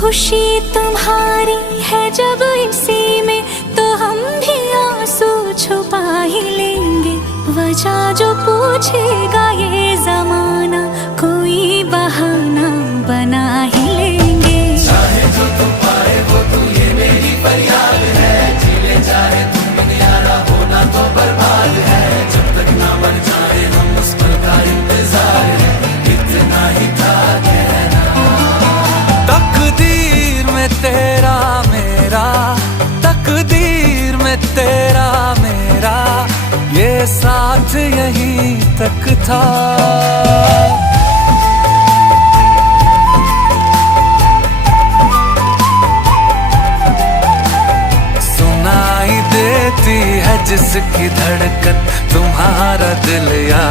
खुशी तुम्हारी है जब इसी में, तो हम भी आंसू छुपा ही लेंगे। वजह जो पूछेगा ये जमाना, कोई बहाना बना ही लेंगे। चाहे जो तुम पाए वो तू, ये मेरी फरियाद है। जीले चाहे तुम दुनियारा, होना तो बर्बाद है। जब तक ना बन जाए हम, उस पल का इंतजार है। इतना ही था कहना। तकदीर में तेरा मेरा, तकदीर में तेरा मेरा, ये साथ यहीं तक था। सुनाई देती है जिसकी धड़कन, तुम्हारा दिल या